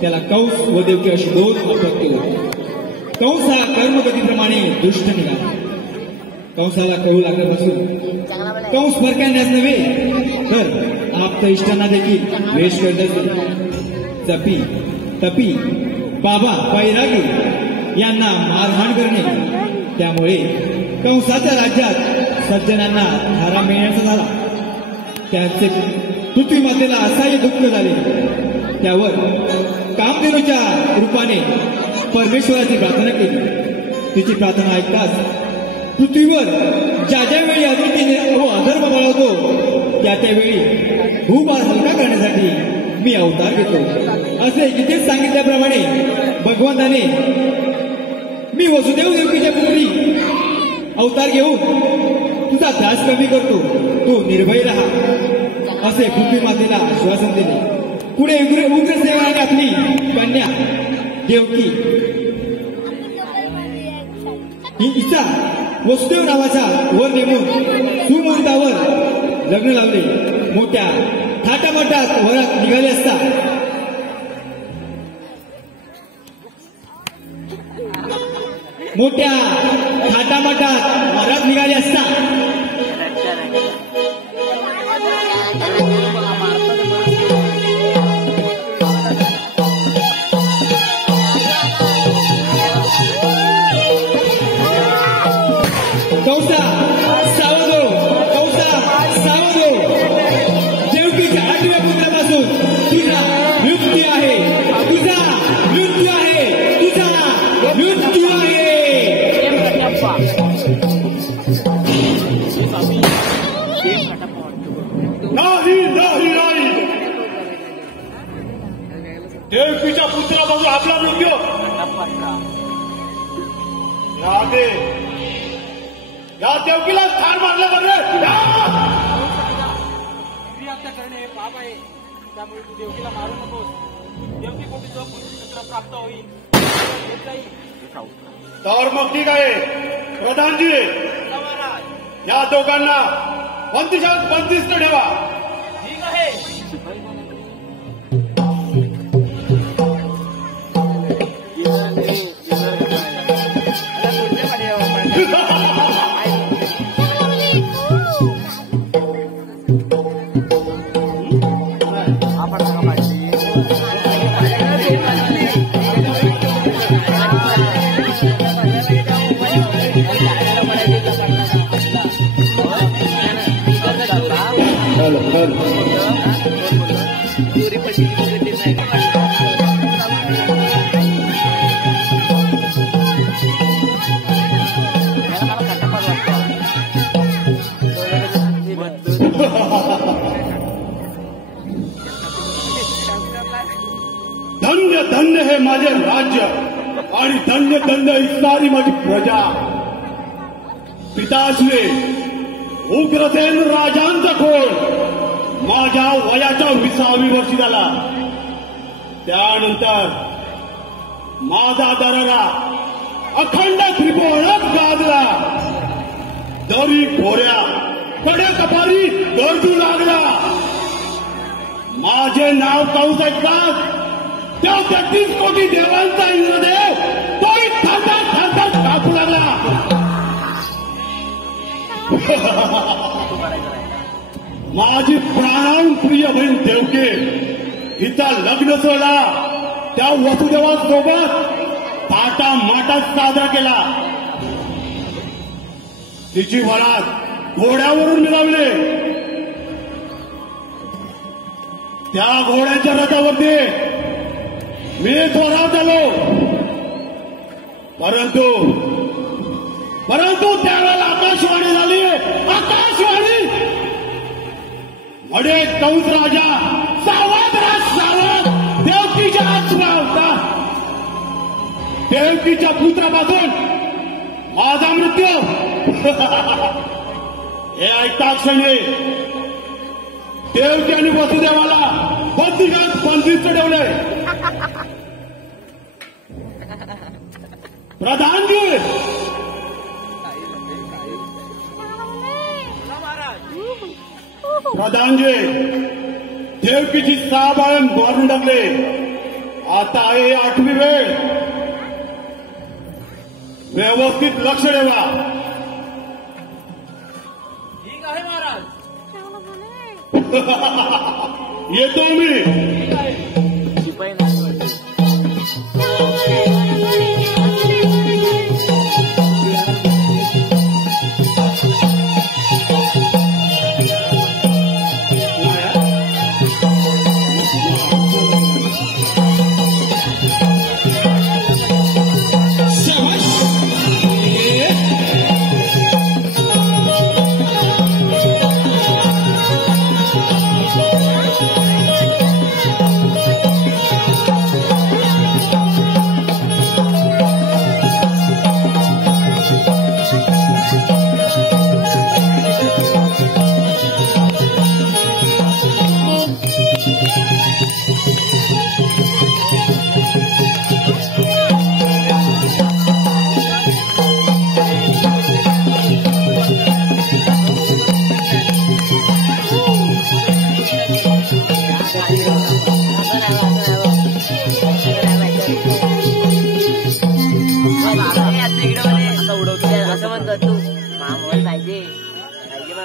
त्याला कंस व देवकी अशी दोन अपत्य होती. कंस हा कर्मगतीप्रमाणे दुष्ट निघाला. कंसाला कळू लागत नसून कंस फरकांनाच नव्हे तर आप्त इष्टांना देखील द्वेष करत असे. जपी तपी बाबा बैरागी यांना मारहाण करणे. त्यामुळे कंसाच्या राज्यात सज्जनांना धारा मिळण्याचा झाला. त्यांचे पृथ्वी मातेला असह्य दुःख झाले. त्यावर कामधेनूच्या रूपाने परमेश्वराची प्रार्थना केली. तिची प्रार्थना ऐकताच पृथ्वीवर ज्या ज्यावेळी अनितीने व अधर्म बळवतो त्या त्यावेळी भूभार हलका करण्यासाठी मी अवतार घेतो असे गीतेत सांगितल्याप्रमाणे भगवंताने मी वसुदेव देवकीच्या पुत्री अवतार घेऊन तुझा त्रास कमी करतो, तू निर्भय राहा असे पृथ्वी मातेला आश्वासन दिले. पुढे उग्रसेनाने आपली कन्या देवकी हिचा वसुदेव नावाचा वर नेमून सुमुहूर्तावर लग्न लावले. मोठ्या थाटामाटात वरात निघाले असता कौसा सावधो, कौसा सावधो, देवकीच्या 8व्या पुत्रापासून तुझा मृत्यू आहे, तुझा मृत्यू आहे, तुझा मृत्यू आहे. नाही नाही नाही, देवकीच्या पुत्रापासून आपला मृत्यू या देवकीला ठार मारलं बरे. स्त्री हत्या करणे हे पाप आहे. त्यामुळे तू देवकीला मारू नकोस. देवकी कोटी जो पुत्र प्राप्त होईल तर मग ठीक आहे प्रधानजी, या दोघांना बंदिशात बंदिस्त ठेवा. ठीक आहे. धन्य धन्य हे माझे राज्य आणि धन्य धन्य ही सारी माझी प्रजा. पिताश्री उग्रसेन राजांचा खोड माझ्या वयाच्या 20व्या वर्षी झाला. त्यानंतर माझा दरारा अखंड त्रिकोणात गाजला. दरी खोऱ्या कडे कपारी गरजू लागला. माझे नाव कंस ऐकतात त्या 33 कोटी देवांचा इंद्रदेव तोही थांबत थांबत कापू लागला. माझी प्राणाहून प्रिय बहीण देवकी हिचा लग्न सोहळा त्या वसुदेवासोबत थाटा माटात साजरा केला. तिची वरात घोड्यावरून मिळवले. त्या घोड्याच्या रथावरती मी स्वराव झालो. परंतु त्यावेळेला आकाशवाणी झाली. आकाशवाणी अडे कंस राजा सावध राज सावध, देवकीच्या आत्मा होता. देवकीच्या पुत्रापासून माझा मृत्यू. हे ऐकता क्षणी देवकी आणि वसुदेवाला बंदिशात बंदिस्त ठेवले. प्रधानजी प्रधानजी देवकीची 6 बाळं मारून टाकले आता आहे 8वी वेळ. व्यवस्थित लक्ष ठेवा. ठीक आहे महाराज. येतो मी. ठीक आहे. असं म्हणतो तू मोबाईल पाहिजे मला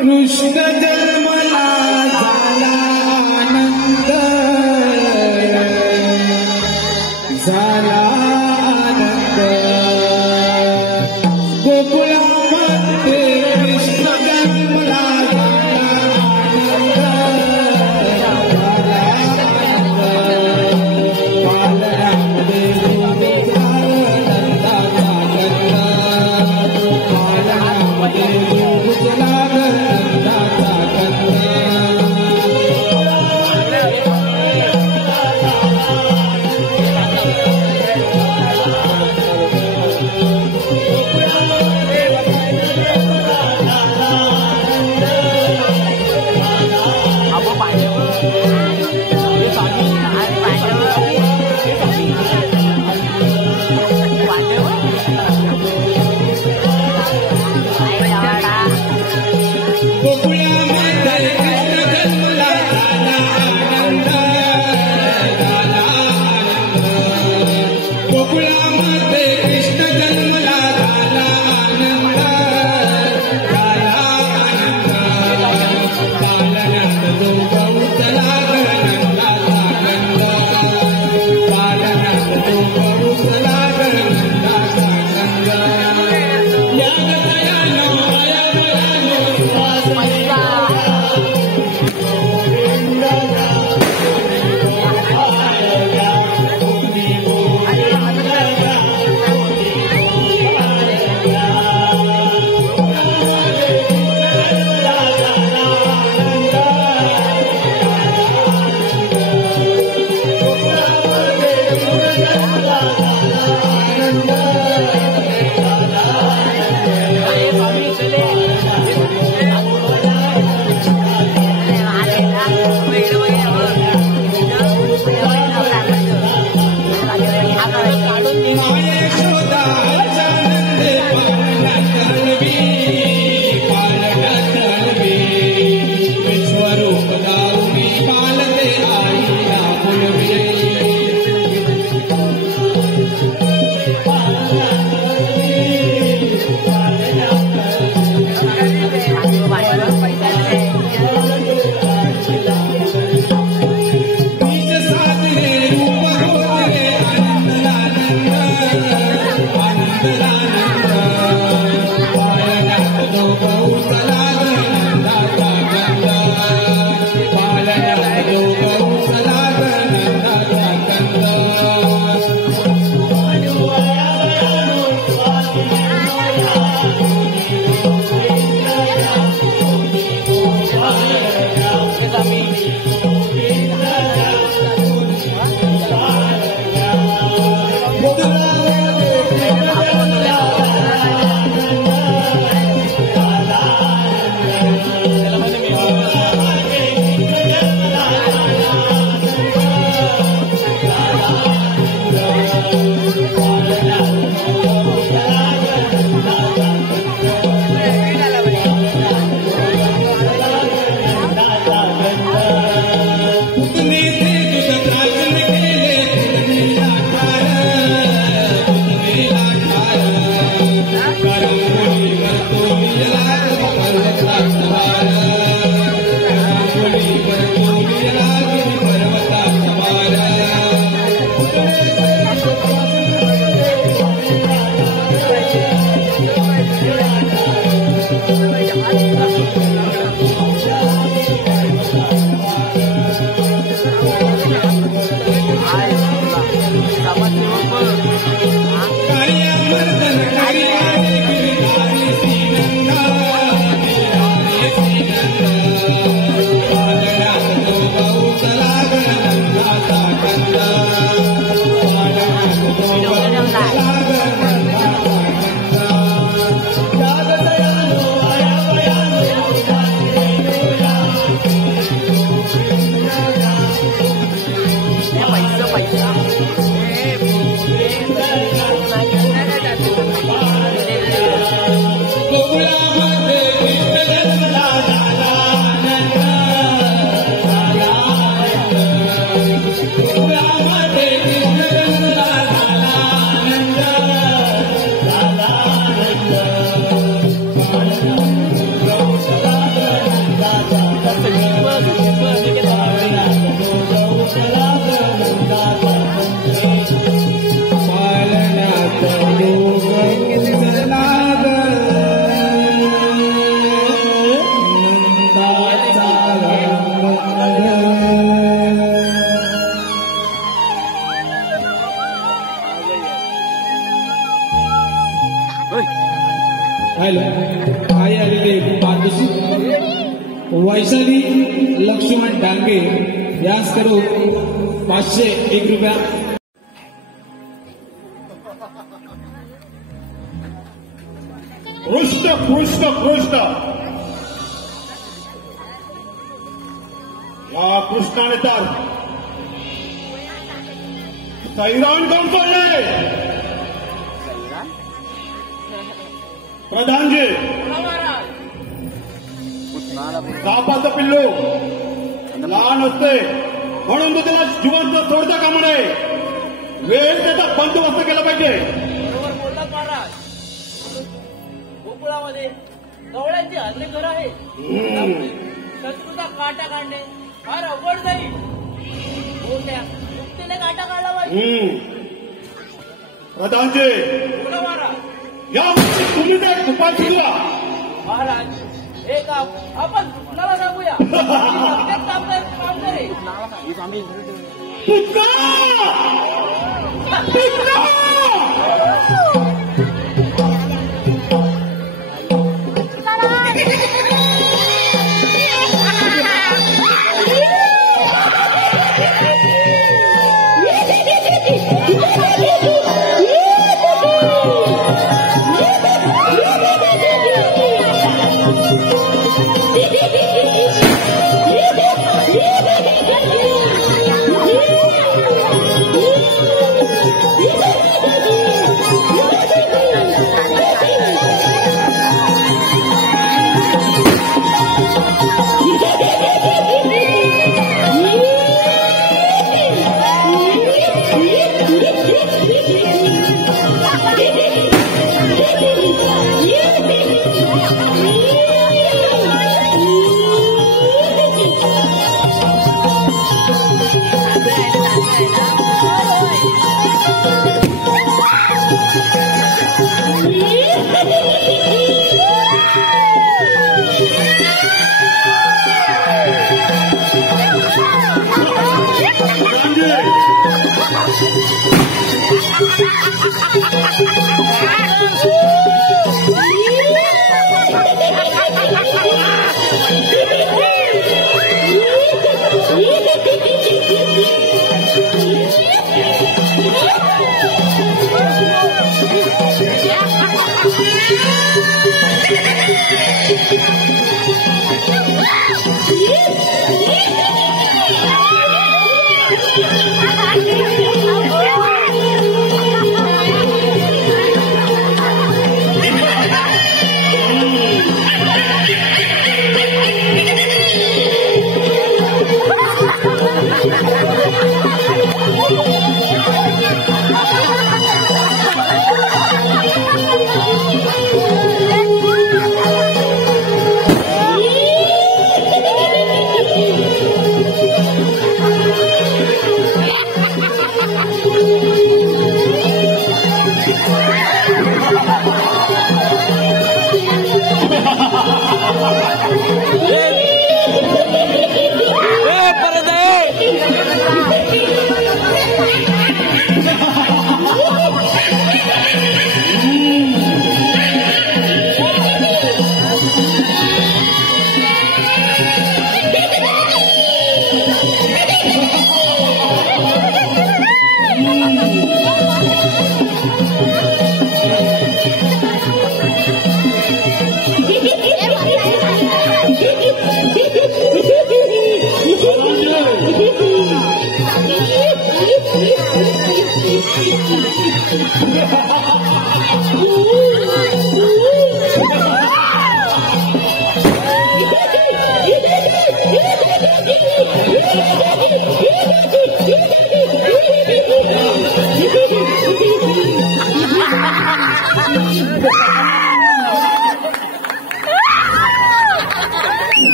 कृष्ण जन्मला झाला आनंद झाला आनंद गोकुळामध्ये कृष्ण जन्मला झाला आनंद झाला आनंद बालरामध्ये हॅलो आई आलेले मार्गदर्शक वैशाली लक्ष्मण डांगे यास करू 501 रुपया. कृष्ण कृष्ण कृष्ण या कृष्णाने तर सैरान करून सोडले. प्रधानजी सापाचं पिल्लू लहान असते म्हणून तो त्याला जिवंत सोडता कामा नये. वेळ त्याचा बंदोबस्त केला पाहिजे. बरोबर बोललात महाराज. गोकुळामध्ये गवळ्यांची हल्ले घर आहे. शत्रूचा काटा काढणे फार अवघड जाईल. मोठ्या युक्तीने काटा काढला पाहिजे. प्रधानजी बोला महाराज. या तुम्ही त्या उपाय शिकला. महाराज हे काम आपण कुणाला सांगूया. काम करेल.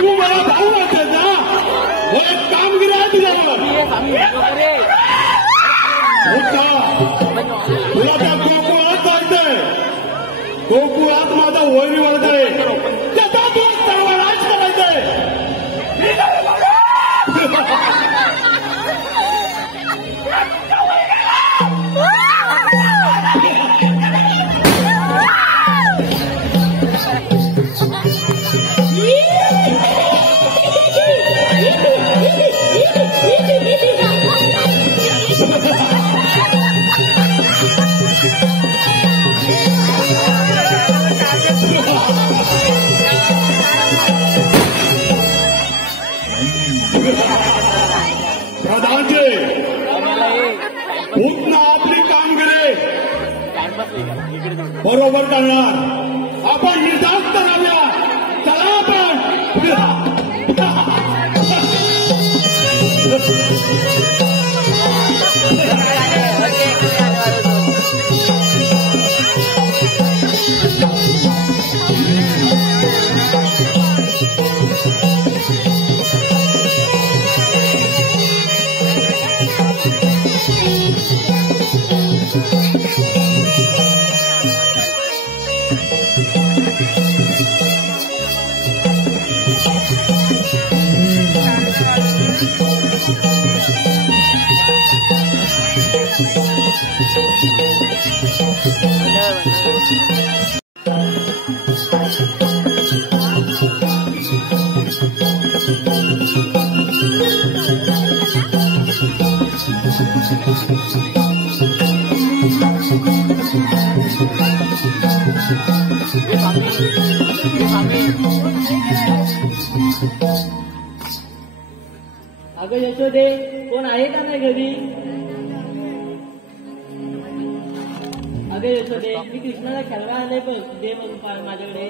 तू मला भाऊ वाटत ना. एक कामगिरी आहे तुझ्यावर. तुला त्या गोकुळात जायचंय. गोकुळात माझा वैरी वळत आहे. त्याचा तुला सर्वनाश करायचंय. बरोबर करणार. आपण निर्धास्त राहूया. चला आपण अगं यशोदे, कोण आहे का नाही घरी? अगं यशोदे, मी कृष्णाला खेळवा आले बघ, दे म्हणून माझ्याकडे.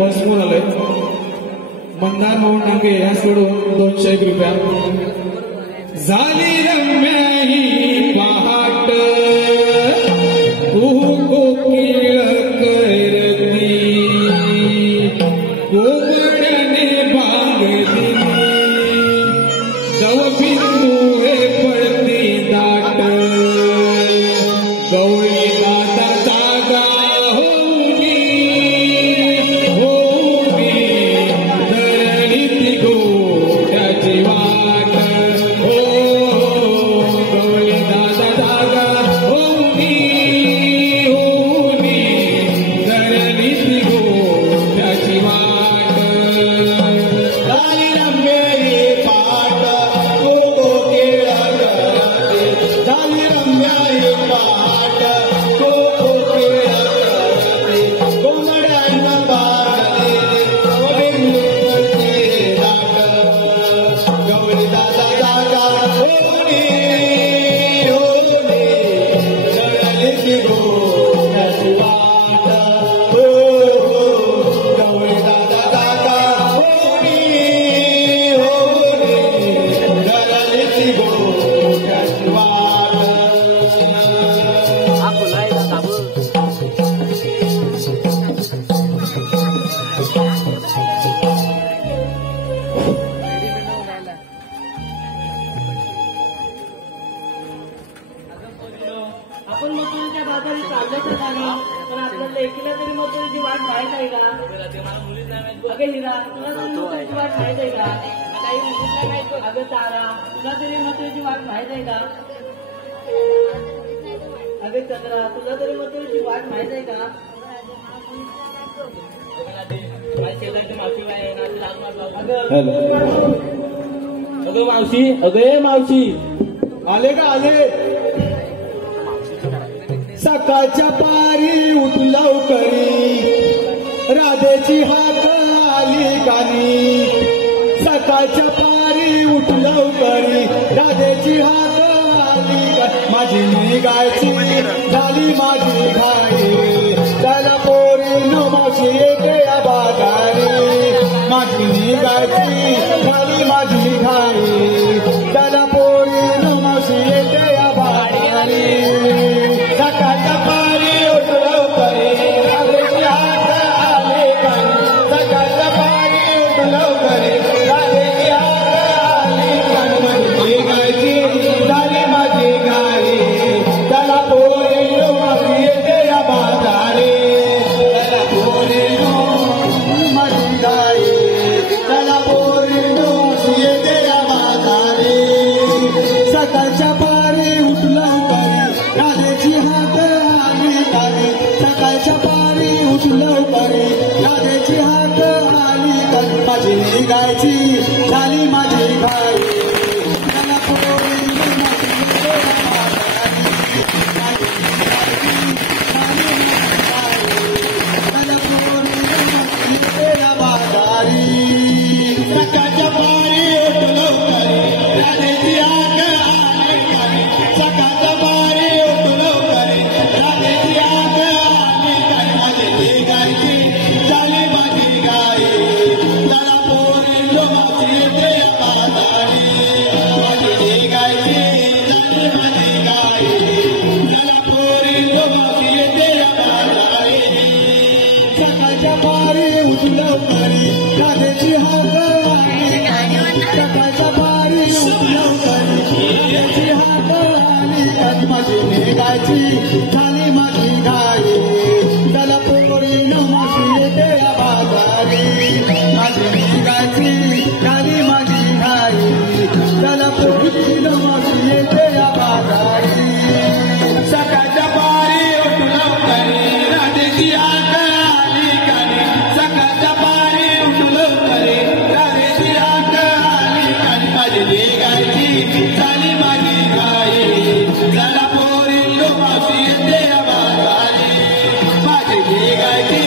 वसमूर आलोय. मंदार मोहन डांगे या सोडून 201 रुपया. झाली रम्या ही पहाट कोकिळ करती कोंबड्याने बांधली गवबिंदू हे पडती दाट गवळी दादा जागा होऊनी धरणीत गोट्याची वाट हो गवळी दादा जागा होऊनी धरणीत गोट्याची वाट झाली रम्या ही पहाट कोकिळ करती झाली रम्या ही पहाट कोकिळ करती कोंबड्यांना बांधली गवळी दादा जागा होऊनी धरणीत गोट्याची वाट हो गवळी दादा जागा होऊनी धरणीत गोट्याची वाट हा फुला आहे का काबू आपण मजुरीच्या बाजारी चाललो तर नाही पण आपल्याला एकीला तरी मजुरीची वाट माहित आहे का? अगं हिरा तुला तरी मजुरीची वाट माहित आहे का? काही मुलींना माहित अगं तारा तुला तरी मजुरीची वाट माहित आहे का? अगं चंद्रा तुला तरी मजुरीची वाट माहित आहे का? अगं मावशी अगं मावशी आले का आले सकाळच्या पारी उठलव करी राधेची हाक आली गाणी सकाळच्या पारी उठलव करी राधेची हाक आली माझी निगायची झाली माझी घाई त्याला पोरी न मावशी येते या बाजारी माझी निगायची झाली माझी घाई त्याला पोरी न मावशी येते या बाजारी सकाळच्या पारी उठलव करी राधेची हाक आली गाणी सकाळच्या पारी उठलव करी राधेची हाक आली गाणी माझी निगायची झाली माझी घाई त्याला पोरी न मावशी येते या बाजारी त्याला पोरी न माझी घाई त्याला पोरी न मावशी येते या बाजारी सकाळच्या पारी उठलव करी राधेची हाक आली गाणी सकाळच्या पारी उठलव करी राधेची हाक आली गाणी माझी निगायची झाली माझी घाई त्याला पोरी न मावशी येते या बाजारी माझी निगायची झाली माझी घाई त्याला पोरी न मावशी येते या बाजारी सकाळच्या पारी उठलव करी राधेची हाक आली गाणी सकाळच्या पारी उठलव करी राधेची हाक आली गाणी माझी निगायची झाली माझी घाई त्याला पोरी न मावशी येते या बाजारी माझी निगायची झाली माझी घाई त्याला पोरी न मावशी येते या बाजारी सकाळच्या पारी उठलव करी राधेची हाक आली गाणी सकाळच्या पारी उठलव करी राधेची हाक आली गाणी माझी निगायची झाली माझी घाई त्याला पोरी न मावशी येते या बाजारी माझी निगायची झाली माझी घाई त्याला पोरी न मावशी येते या बाजारी सकाळच्या पारी उठलव करी राधेची हाक आली गाणी सकाळच्या पारी उठलव करी राधेची हाक आली गाणी माझी निगायची झाली माझी घाई त्याला पोरी न मावशी येते या बाजारी माझी निगायची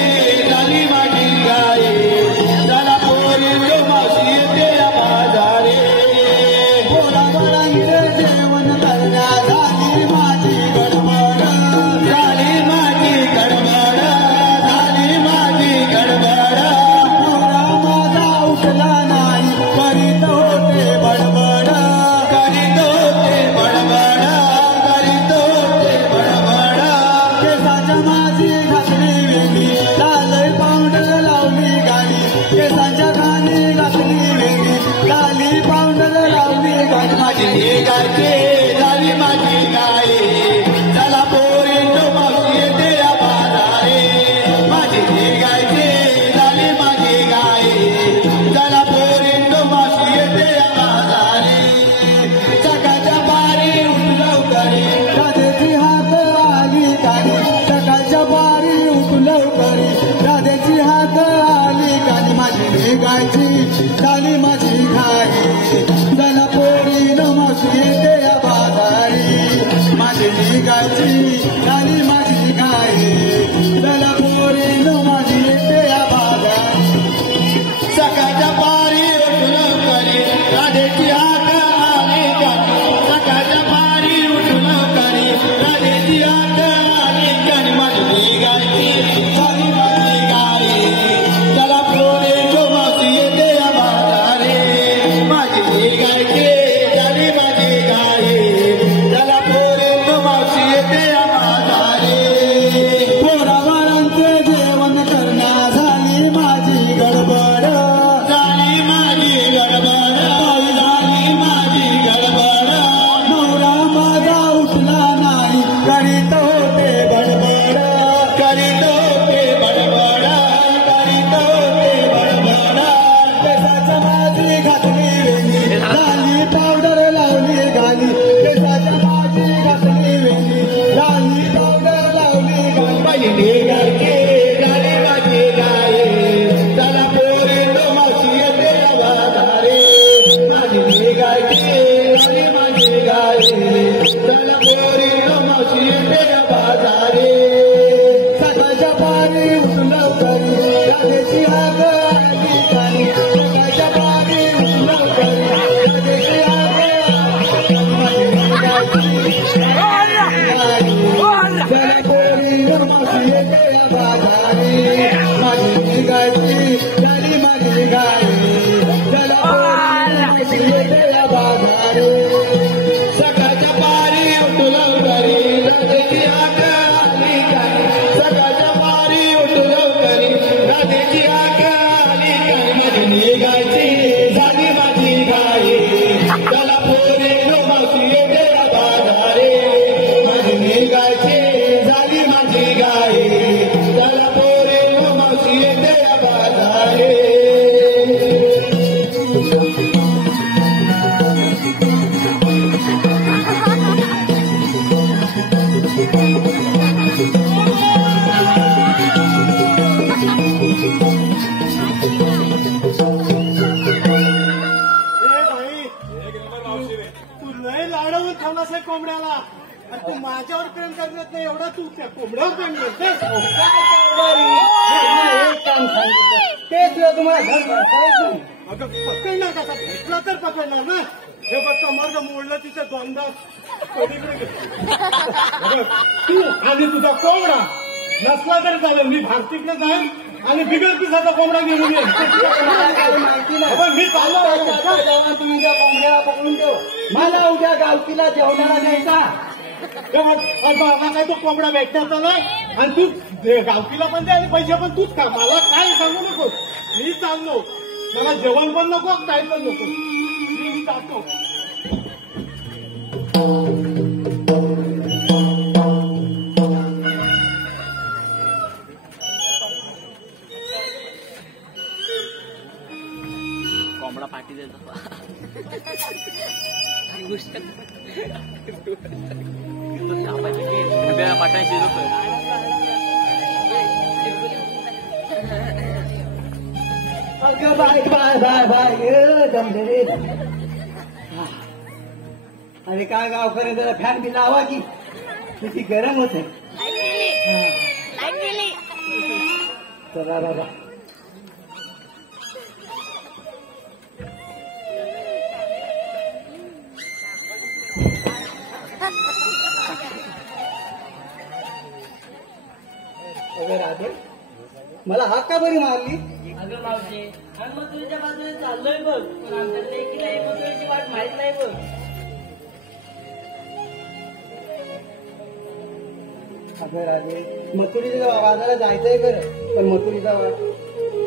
झाली माझी घाई त्याला पोरी न मावशी येते या बाजारी बोला बोला जेवण करण्या झाली माझी गडबड झाली माझी गडबड झाली माझी गडबड माझी गायचे झाली माझी गाय चला पोरी तो मावशी येते या बाजारे माझी गायचे झाली माझी गाय चला पोरी तो मावशी येते या बाजारे सकाळच्या बारी उठलव करी राधेची हात आली कानी सकाळच्या बारी उठलव करी राधेची हात आली कानी माझी गायची झाली माझी गाय चला पोरी नो मावशी येते या बाजारी माझी गायची झाली माझी गाय चला पोरी नो माझी येते या बाजारी सकाळच्या बारी उठलं करी राधेची हात आली कानी सकाळच्या बारी उठलं करी राधेची हात आली कानी माझी गायची झाली माझी गाय चला पोरी नो मावशी येते या बाजारी माझी गायची झाली माझी गाय चला पोरी नो मावशी येते या बाजारी पोराबाळांचे जेवण करण्या झाली माझी गडबड झाली माझी गडबड झाली माझी गडबड नवरा माझा उठला नाही करीत होते बडबड करीत होते बडबड करीत होते बडबड केसाच्या माझी घातली वेणी झाली पावडर लावली घाली केसाच्या माझी घातली वेणी झाली पावडर लावली घाली माझी गायची झाली माझी गाय चला पोरी तो मावशी येते या बाजारे माझी गायची झाली माझी गाय चला पोरी तो मावशी येते या बाजारे सकाळच्या पारी उठलव करी राधेची हात आली कानी सकाळच्या पारी उठलव करी राधेची हात आली माझी गायची चला पोरी तो मावशी येते या बाजारे माझी गायची झाली माझी गाय चला पोरी येते या बाजारे सकाळच्या पारी उठलव करी राधेची हात आली कानी सकाळच्या पारी उठलव करी राधेची हात आली कानी माझी गायची झाली माझी गाय चला पोरी नो मावशी येते या बाजारे माझी गायची झाली माझी गाय चला पोरी नो मावशी येते या बाजारे तू लय लाडवून ठेवलास आहे कोंबड्याला आणि तू माझ्यावर प्रेम करत नाही एवढा तू त्या कोंबड्यावर प्रेम करतेस एक काम सांगितलं तेच तुम्हाला घर करायचं अगं पकडणार कसा भेटला तर पकडणार ना हे बघ कमर्ग मोडलं तिचं दोनदा तू आणि तुझा कोंबडा नसला तरी चालेल मी भारतीकडे जाईन आणि बिगर पिसाचा कोंबडा घेऊन येईल माहिती नाही मी चाललो तुमच्या कोंबड्याला पकडून ठेव मला उद्या गावकीला जेवणाला द्यायचा बाबा काय तो कोंबडा भेटण्याचा नाही आणि तू गावकीला पण दे आणि पैसे पण तूच खा मला काय सांगू नको मी चाललो मला जेवण पण नको काय पण नको मी जातो कोंबडा पाठी देतो पाठायची बाय बाय बाय बाय जमले अरे काय गावकरी जरा फॅन बी लावा की किती गरम होते चला बाबा राधे मला हाक का बरी मारली अगं मावशी आणि मग तुझ्या बाजूने चाललोय बघ पण आमच्या लेकीला एक मजुरीची वाट माहित नाही बघ अगं राजे मथुरीच्या बाजारात जायचंय खरं पण मथुरीचा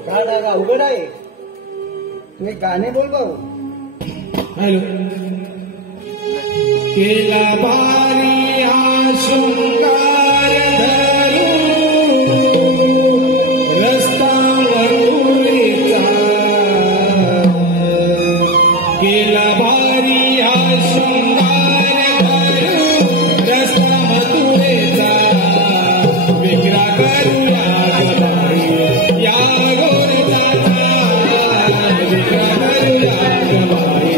घाट अवघड आहे तुम्ही गाणे बोल भाऊ हॅलो केला भारी हा शृंगार धरू रस्ता मथुरेचा केला भारी हा शृंगार धरू रस्ता मथुरेचा विक्रा करूया गबाई या गोरचाचा विक्रा करूया गबाई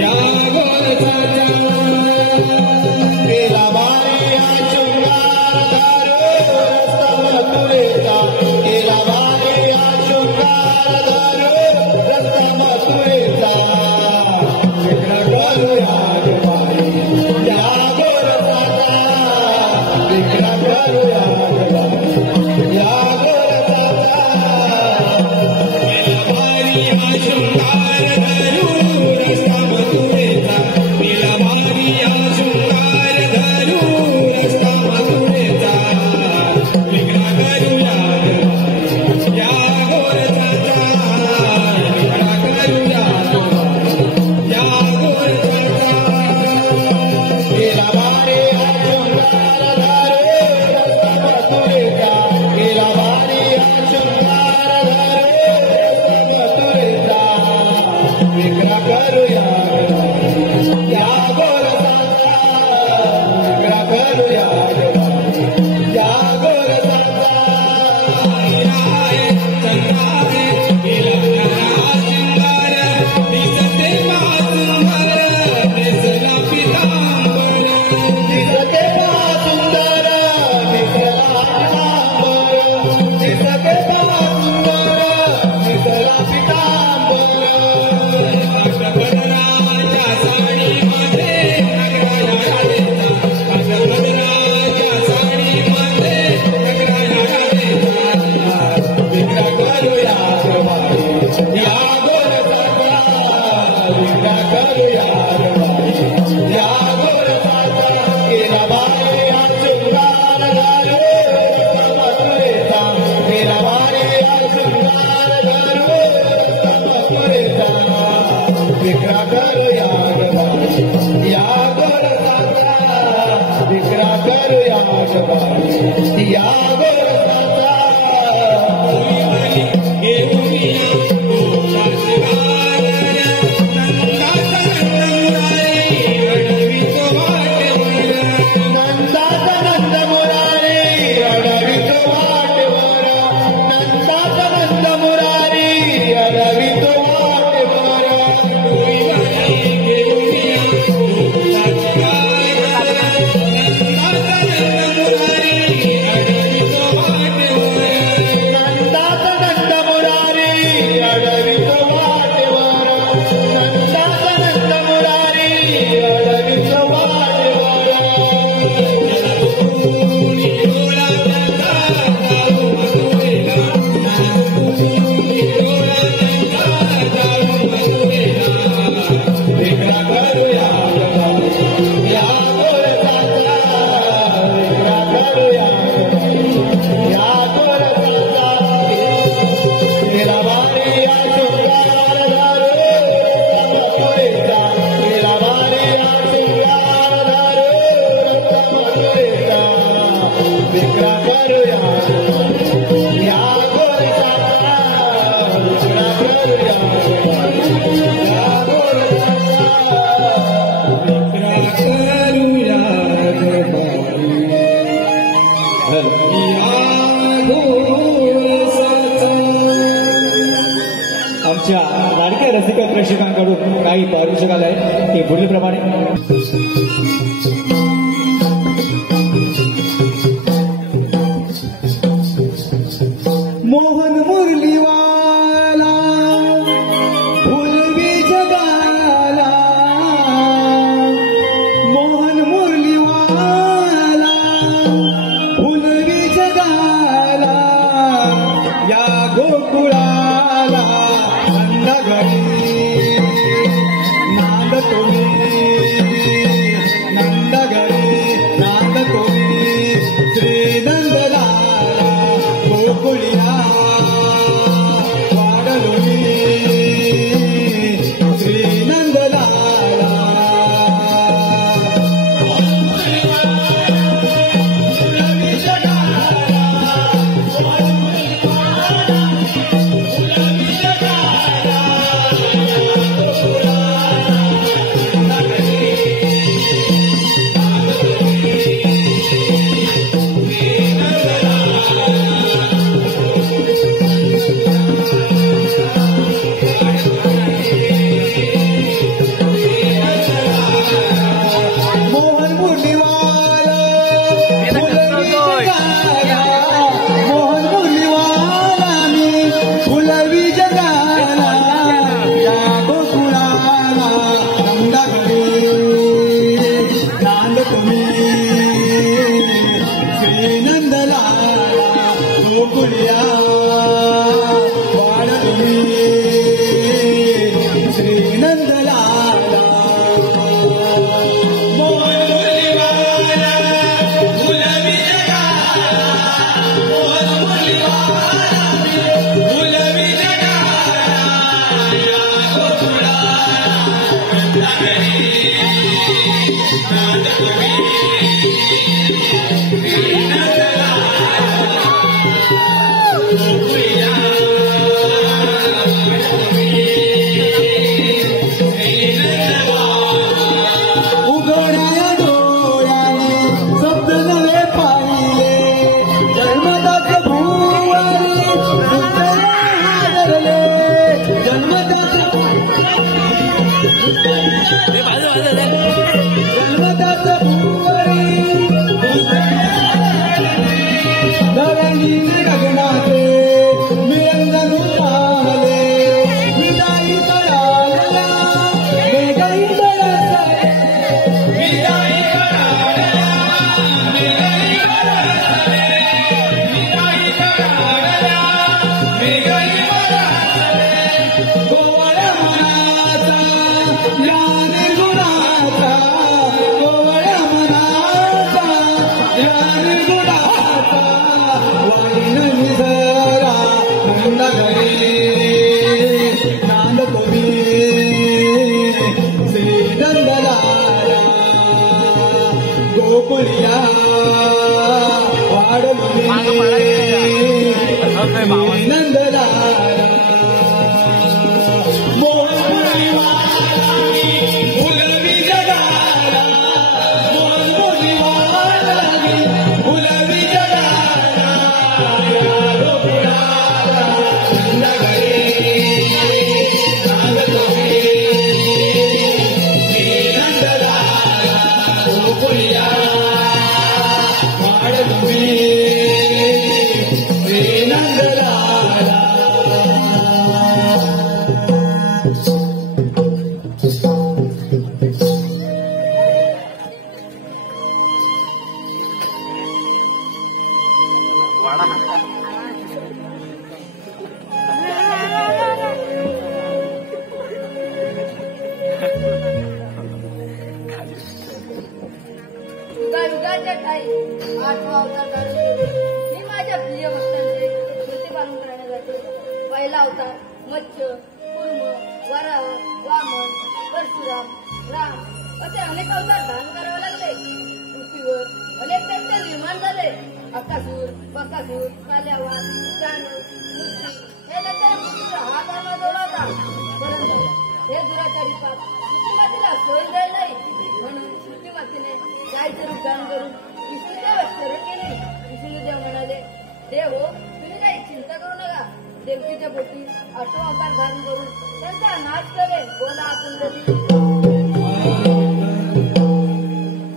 या गोरचाचा केला भारी हा शृंगार धरू रस्ता मथुरेचा केला भारी हा शृंगार धरू रस्ता मथुरेचा विक्रा करूया गबाई या गोरचाचा विक्रा करूया गबाई या गोरचाचा केला भारी हा शृंगार धरू रस्ता मथुरेचा केला भारी हा शृंगार धरू रस्ता मथुरेचा विक्रा करूया गबाई या गोरचाचा विक्रा करूया गबाई या गोरचाचा केला भारी हा शृंगार धरू रस्ता मथुरेचा केला भारी हा शृंगार धरू रस्ता मथुरेचा विक्रा करूया या गोरचाचा विक्रा करूया या गोरचाचा दिसते पहा सुंदर दिसला पितांबर दिसते पहा सुंदर दिसला पितांबर विक्रा करूया गबाई या गोरचाचा विक्रा करूया गबाई या गोरचाचा केला भारी हा शृंगार धरू रस्ता मथुरेचा केला भारी हा शृंगार धरू रस्ता मथुरेचा विक्रा करूया गबाई या गोरचाचा विक्रा करूया गबाई या गोरचाचा नंदाचा नंद मुरारी अडवितो वाटेवर नंदाचा नंद मुरारी अडवितो वाटेवर नंदाचा नंद मुरारी अडवितो वाटेवर नंदाचा नंद मुरारी अडवितो वाटेवर विक्रा करूया गबाई या गोरचाचा विक्रा करूया गबाई या गोरचाचा केला भारी हा शृंगार धरू रस्ता मथुरेचा केला भारी हा शृंगार धरू रस्ता मथुरेचा विक्रा करूया गबाई या गोरचाचा विक्रा करूया गबाई या गोरचाचा विक्रा करूया गबाई या गोरचाचा. आमच्या लाडक्या रसिक प्रेक्षकांकडून काही पारितोषिक आलंय ते पुढील प्रमाणे. मोहन मुरलीवाला फुलवी जगाला मोहन मुरलीवाला फुलवी जगाला या गोकुळाला नंदगरी नांद तुम्ही नंदगरी नांद तुम्ही श्री नंदलाला गोकुळिया युगाच्या ठाई आठवा अवतार धारण करून मी माझ्या प्रिय भक्तांचे प्रतिपालन करण्यासाठी पहिला अवतार मत्स्य, कुर्म, वराह, वामन, परशुराम, राम असे अनेक अवतार धारण करावे लागले. पृथ्वीवर अनेक दैत्य निर्माण झाले. अकासूर, बकासूर, काल्यावान, चाणक, मूर्ती हे दैत्य हात आणून जोडला होता. परंतु हे दुराचारी पाप पृथ्वीमातेला सहन जाईल नाही म्हणून पृथ्वीमातेने गायचे रूप धारण करून विष्णुदेवास शरण केले. विष्णुदेव म्हणाले, देव हो, तुम्ही काही चिंता करू नका. देवकीच्या पोटी आठवा अवतार धारण करून त्यांचा नाश करेल. बोला कुंडली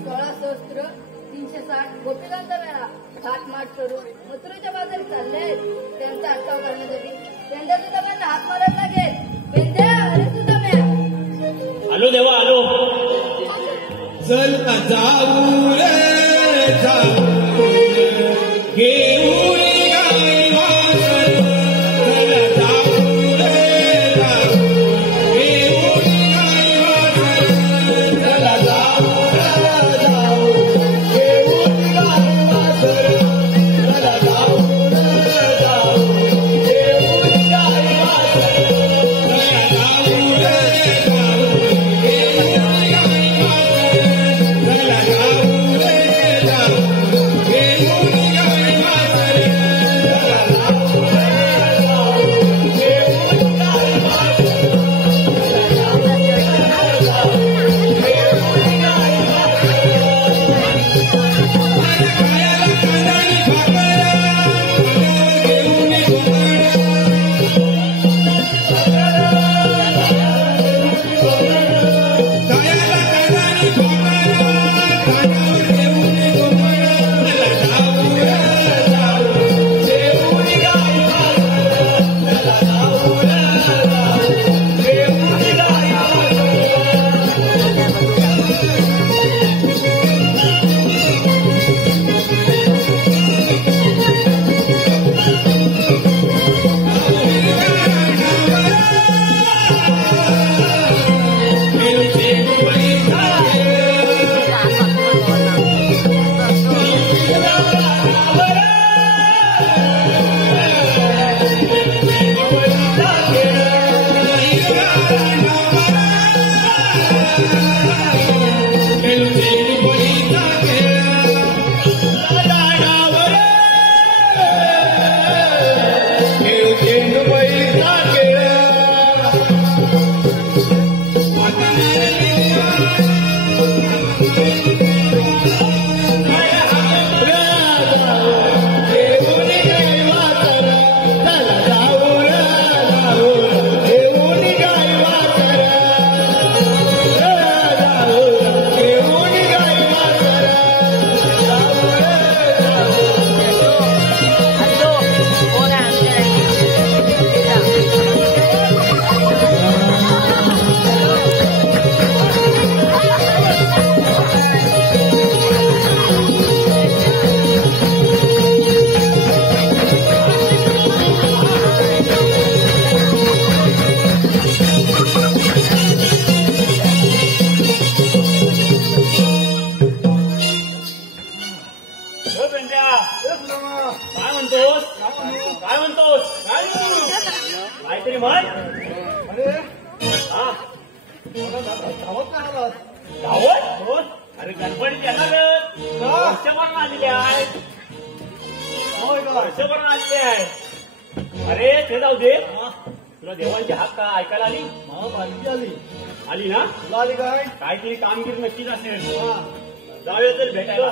16 सहस्त्र 360 गोपिकांचा वेळा हात माट करून मथुरेच्या बाजारी चालले आहेत. त्यांचा अटकाव करण्यासाठी त्यांच्या सुद्धा हात मारायला लागेल. अरे सुद्धा आलो देवा आलो. चल जाऊ रे जाऊ घेऊन गाई वासर. चल जाऊ रे जाऊ घेऊन गाई वासर. चल जाऊ रे जाऊ घेऊन गाई वासर. चल जाऊ रे जाऊ घेऊन गाई वासर. चल जाऊ रे जाऊ घेऊन गाई वासर. चला जाऊ रे जाऊ काय म्हणतोस काहीतरी म्हण. अरे हा धावत नाही आलात. धावत. अरे गणपती येणारच. वर्षभर आलेले आहे. होय का? वर्षभर आलेले आहे. अरे ते जाऊ दे. तुला देवांची हाक का ऐकायला आली? बालकी आली. आली ना? तुला आली काय? काहीतरी कामगिरी नक्कीच असेल. जाऊया तर भेटायला.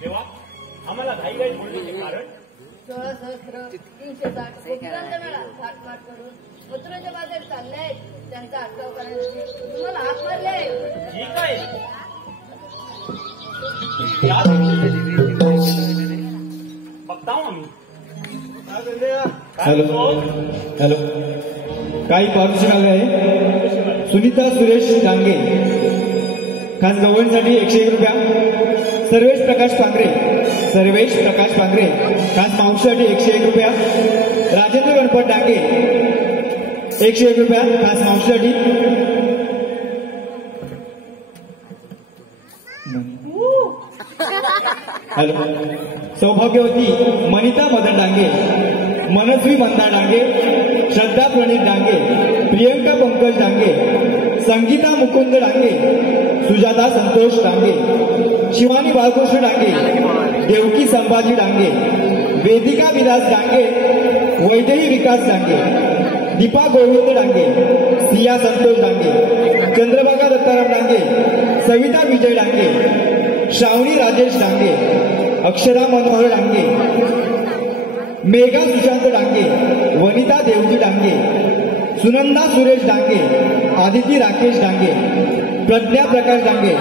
देवा आम्हाला घाई घाई बोलण्याचे कारण 16,360 गोपिकांच्या मेळा थाटमाट करून मथुरेच्या बाजारात चालले आहेत. त्यांचा अटकाव करण्यासाठी तुम्हाला हात मारले. ठीक आहे. बघता आम्ही हॅलो हॅलो. काही पारितोषिक आले आहे. सुनीता सुरेश डांगे खास गवळणीसाठी 101 रुपया. सर्वेश प्रकाश पांगरे खास मावशीसाठी 101 रुपया. राजेंद्र गणपत डांगे 101 रुपया खास मावशीसाठी. हॅलो. सौभाग्यवती मनिता मदन डांगे, मनस्वी मंदा डांगे, श्रद्धा प्रणित डांगे, प्रियंका पंकज डांगे, संगीता मुकुंद डांगे, सुजाता संतोष डांगे, शिवानी बाळकृष्ण डांगे, देवकी संभाजी डांगे, वेदिका विलास डांगे, वैदेही विकास डांगे, दीपा गोविंद डांगे, सिया संतोष डांगे, चंद्रभागा दत्ताराम डांगे, सविता विजय डांगे, श्रावणी राजेश डांगे, अक्षरा मनोहर डांगे, मेघा सुशांत डांगे, वनिता देवजी डांगे, सुनंदा सुरेश डांगे, आदिती राकेश डांगे, प्रज्ञा प्रकाश डांगे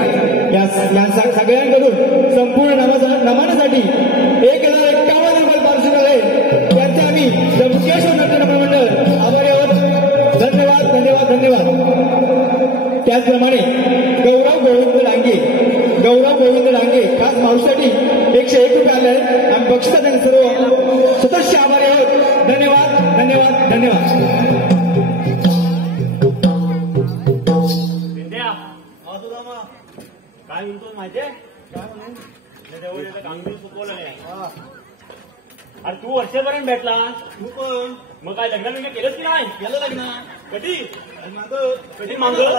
या सगळ्यांकडून संपूर्ण नमनासाठी 1051 रुपये पारितोषिक आहे. त्यांचे आम्ही जम्मूकेश्वर नृत्य मंडळ आभारी आहोत. धन्यवाद धन्यवाद धन्यवाद. त्याचप्रमाणे गौरव गोविंद डांगे खास मावशीसाठी 101 रुपये आले आहेत. आम्ही बक्षिसासाठी सर्व सदस्य आभारी आहोत. धन्यवाद धन्यवाद धन्यवाद. काय म्हणतो माहितीये? काय म्हणून कामगिरी चुकवलं नाही. अरे तू वर्षभराने भेटला. तू पण मग काय लग्न केलंच की नाही? केलं लग्न. कधी कधी मागलं?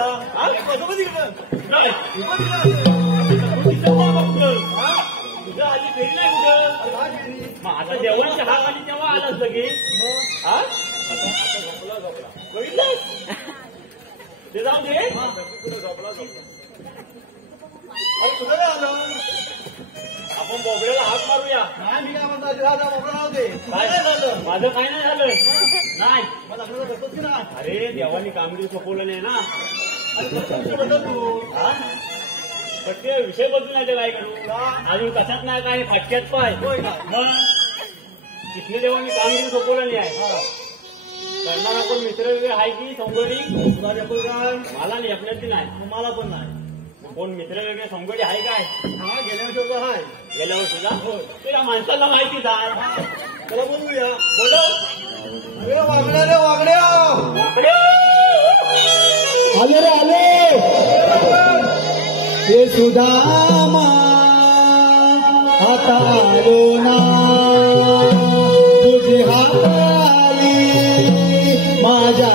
तुझं आधी फेरी नाही कुठं. मग आता जेवणच्या हात आली तेव्हा आलाच लगेच. बघितलं ते जाऊ दे. कुठं आलं? आपण बोबड्याला हात मारूया. नाही मी काय म्हणतो आजीराजा मोकळा होते. काय झालं? माझं काय नाही झालं. नाही मला लग्नाला भेटतोच की नाही? अरे देवानी कामगिरी सोपवलं नाही ना. बदल तू. पण ते विषय बदलून नाही ते काय करू. अजून कशात नाही काय फाटक्यात पाय. मग तिथले देवानी कामगिरी सोपवलं नाही आहे. करणारा कोण मित्र वगैरे आहे की सौंदर्य? मला नाही आपल्याची नाही. मला पण नाही. कोण मित्र वगैरे सौंदर्य आहे काय? गेल्या वर्षी आहे. गेल्या वर्षीला तुला माणसाला माहितीच आहे. त्याला बोलूया. बोलो अरे वागड्या रे वागड्या. आले रे आले. हे सुदामा आता आलो ना. तुझी हात आली माझ्या